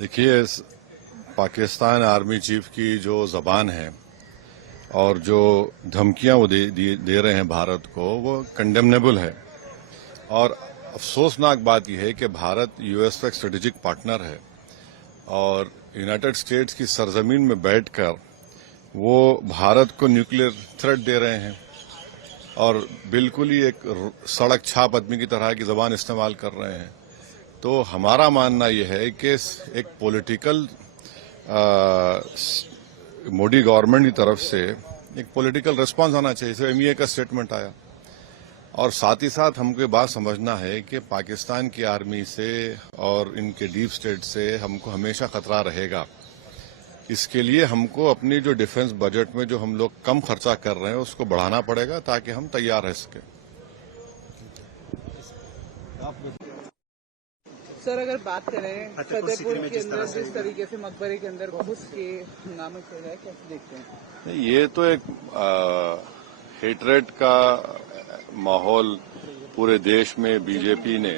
देखिए, Pakistan army chief की जो जबान है और जो धमकियां वो दे रहे हैं भारत को, वो कंडेमनेबल है। और अफसोसनाक बात यह है कि भारत यूएस का एक स्ट्रेटेजिक पार्टनर है और यूनाइटेड स्टेट्स की सरजमीन में बैठकर वो भारत को न्यूक्लियर थ्रेट दे रहे हैं और बिल्कुल ही एक सड़क छाप आदमी की तरह की जबान इस्तेमाल कर रहे हैं। तो हमारा मानना यह है कि एक पॉलिटिकल मोदी गवर्नमेंट की तरफ से एक पॉलिटिकल रिस्पांस आना चाहिए। जैसे एमईए का स्टेटमेंट आया और साथ ही साथ हमको ये बात समझना है कि पाकिस्तान की आर्मी से और इनके डीप स्टेट से हमको हमेशा खतरा रहेगा। इसके लिए हमको अपनी जो डिफेंस बजट में जो हम लोग कम खर्चा कर रहे हैं उसको बढ़ाना पड़ेगा ताकि हम तैयार रह सकें। सर, अगर बात करें फतेहपुर के अंदर जिस तरीके से मकबरे के अंदर घुस के हंगामा किया जाए, कैसे देखते हैं? ये तो एक हेटरेट का माहौल पूरे देश में बीजेपी ने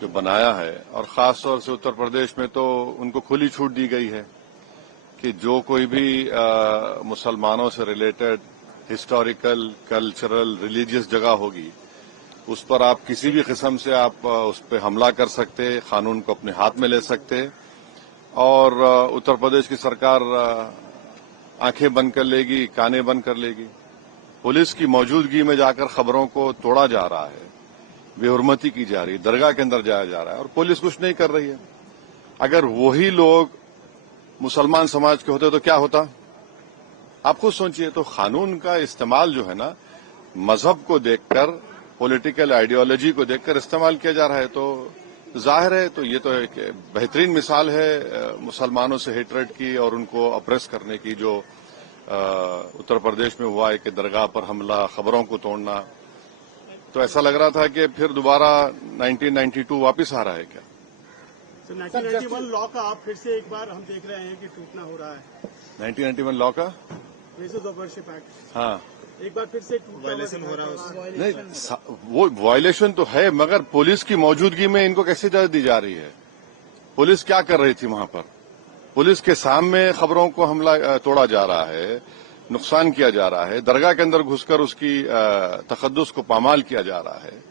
जो बनाया है और खास तौर से उत्तर प्रदेश में तो उनको खुली छूट दी गई है कि जो कोई भी मुसलमानों से रिलेटेड हिस्टोरिकल, कल्चरल, रिलीजियस जगह होगी उस पर आप किसी भी किस्म से आप उस पर हमला कर सकते, कानून को अपने हाथ में ले सकते। और उत्तर प्रदेश की सरकार आंखें बंद कर लेगी, कानें बंद कर लेगी। पुलिस की मौजूदगी में जाकर खबरों को तोड़ा जा रहा है, बेहुरमती की जा रही है, दरगाह के अंदर जाया जा रहा है और पुलिस कुछ नहीं कर रही है। अगर वही लोग मुसलमान समाज के होते तो क्या होता? आप खुद सोचिए। तो कानून का इस्तेमाल जो है ना, मजहब को देखकर, पॉलिटिकल आइडियोलॉजी को देखकर इस्तेमाल किया जा रहा है। तो जाहिर है, तो ये तो एक बेहतरीन मिसाल है मुसलमानों से हेटरेट की और उनको अप्रेस करने की जो उत्तर प्रदेश में हुआ है कि दरगाह पर हमला, खबरों को तोड़ना। तो ऐसा लग रहा था कि फिर दोबारा 1992 वापस आ रहा है क्या? 1991 लॉ का आप फिर से एक बार हम देख रहे हैं कि टूटना हो रहा है। 1991 लॉ का बेसिस ऑफ वर्शिप एक्ट, हाँ, एक बार फिर से वायलेशन हो रहा है। नहीं, वो वायलेशन तो है, मगर पुलिस की मौजूदगी में इनको कैसे इजाजत दी जा रही है? पुलिस क्या कर रही थी वहां पर? पुलिस के सामने खबरों को हमला तोड़ा जा रहा है, नुकसान किया जा रहा है, दरगाह के अंदर घुसकर उसकी तकद्दुस को पामाल किया जा रहा है।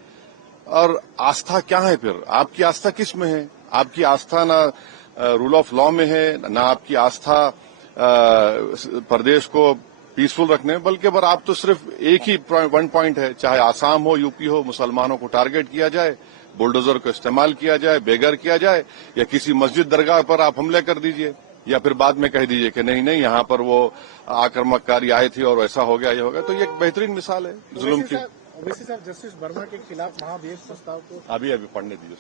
और आस्था क्या है फिर? आपकी आस्था किस में है? आपकी आस्था ना रूल ऑफ लॉ में है, ना आपकी आस्था प्रदेश को पीसफुल रखने में, बल्कि पर आप तो सिर्फ एक ही वन पॉइंट है, चाहे आसाम हो, यूपी हो, मुसलमानों को टारगेट किया जाए, बुलडोजर को इस्तेमाल किया जाए, बेघर किया जाए, या किसी मस्जिद दरगाह पर आप हमले कर दीजिए, या फिर बाद में कह दीजिए कि नहीं नहीं यहाँ पर वो आक्रामककारी आए थे और ऐसा हो गया, ये हो गया। तो ये एक बेहतरीन मिसाल है जुल्म की। वैसे सर, जस्टिस वर्मा के खिलाफ महाभियोग प्रस्ताव को अभी पढ़ने दीजिए।